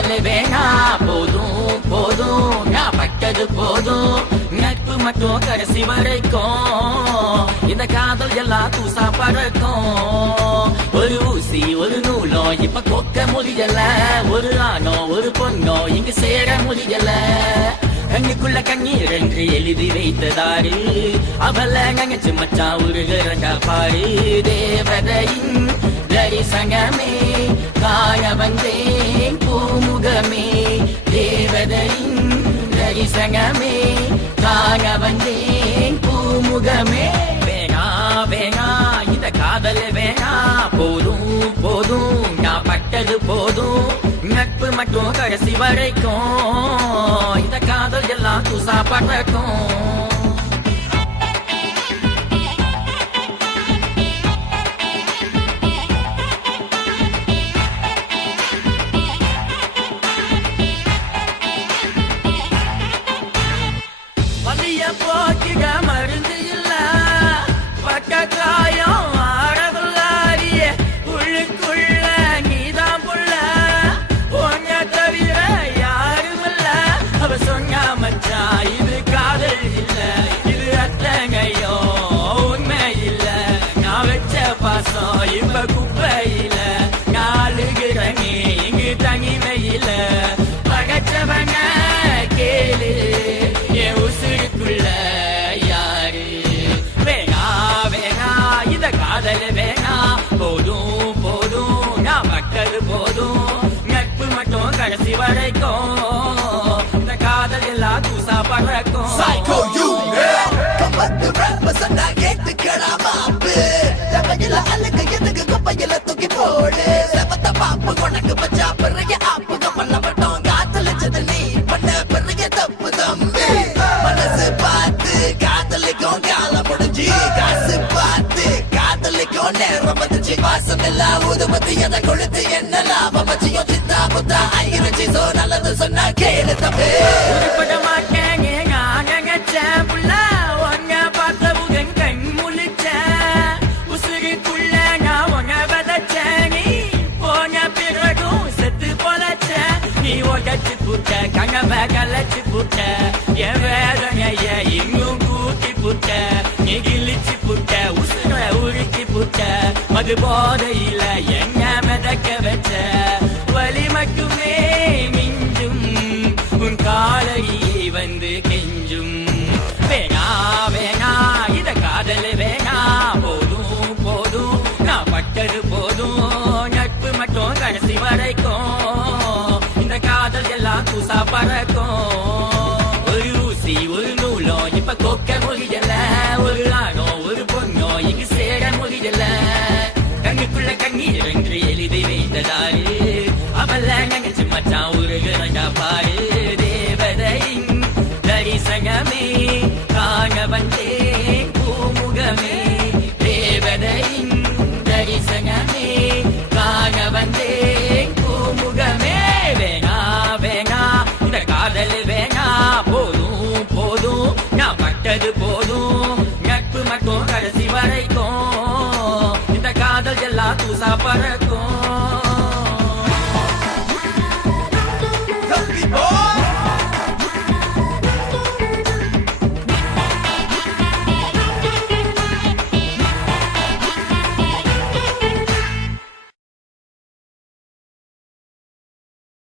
காதல் வேணா போதும் போதும் நான் பட்டது போதும் நட்பு மட்டும் கடைசி வரைக்கும் இந்த காதல் எல்லாம் தூசா பறக்கும் ஒரு ஊசி ஒரு நூலோ இப்ப கொக்க முடியல ஒரு ஆணோ ஒரு பொண்ணோ இங்கு சேர முடியல கண்ணுக்குள்ள கண்ணீர் என்று எழுதி வைத்ததாரு அவள நினைச்சு மச்சா உருகிறண்டா பாரு தேவதையின் தரிசனமே காண வந்தேன் பூமுகமே தேவதையின் தரிசனமே காண வந்தேன் பூமுகமே வேணா வேணா இந்த காதல் வேணா போதும் போதும் நான் பட்டது போதும் நட்பு மட்டும் கடைசி வரைக்கும் இந்த காதல் எல்லாம் தூசா பறக்கும் போக்கிட மருந்து இல்ல பக்க காயம் ஆறதுள்ளாரிய உள்ளுக்குள்ள நீதான் புள்ள உன்ன தவிர யாரும் இல்ல அவ சொன்னா மச்சா இது காதல் இல்ல இது அத்தங்கையோ உண்மை இல்ல நான் வச்ச பாசம் இப்ப குப்பையில நாளுகிறனே இங்கு தனிமையில பகச்சவன கேளு என் உசுருக்குள்ள யாரு வேணா வேணா இந்த காதல் வேணா போதும் போதும் நான் பட்டது போதும் நட்பு மட்டும் கடைசி வரைக்கும் இந்த காதல் எல்லாம் தூசா பறக்கும் Psycho you கம்பத்து ரேப்பர்ஸ் நான் கேட்டுக்கடா மாப்பு தவையில அழுக்க எதுக்கு குப்பையில தூக்கி போடு செவத்த பாப்பு உனக்கு பச்சா பிறகு ஆப்புக பண்ணப்பட்டோம் காத்தலிச்சது நீ பண்ண பிறகு தப்பு தம்பி மனசு பார்த்து காதலிக்கும் காலம் முடிஞ்சு காசு பார்த்து காதலிக்கும் நேரம் வந்துச்சு வாசம் எல்லாம் ஊதுமத்தி எதை கொழுத்து என்ன லாபம் வச்சியும் சித்தா புத்தா ஆயிருச்சு சோ நல்லது சொன்னா கேளு தம்பி உருப்பட மாட்டேங்க நான் நினைச்சேன் புள்ள உன்ன பார்த்தவுடன் கண் முழிச்சேன் உசுருக்குள்ள நான் உன்ன விதைச்சேன் நீ போன பிறகும் செத்து பொழைச்சேன் நீ உடச்சு புட்ட கனவை கலைச்சு புட்ட என் வேதனைய இன்னும் கூட்டி புட்ட நீ கிழிச்சு புட்ட உசுர உருக்கி புட்ட மது போதையில என்ன மிதக்க வச்ச வலி மட்டுமே மிஞ்சும் உன் காலடியை வந்து கெஞ்சும் வேணா வேணா இந்த காதல் வேணா போதும் போதும் நான் பட்டது போதும் நட்பு மட்டும் கடைசி வரைக்கும் இந்த காதல் எல்லாம் தூசா பறக்கும்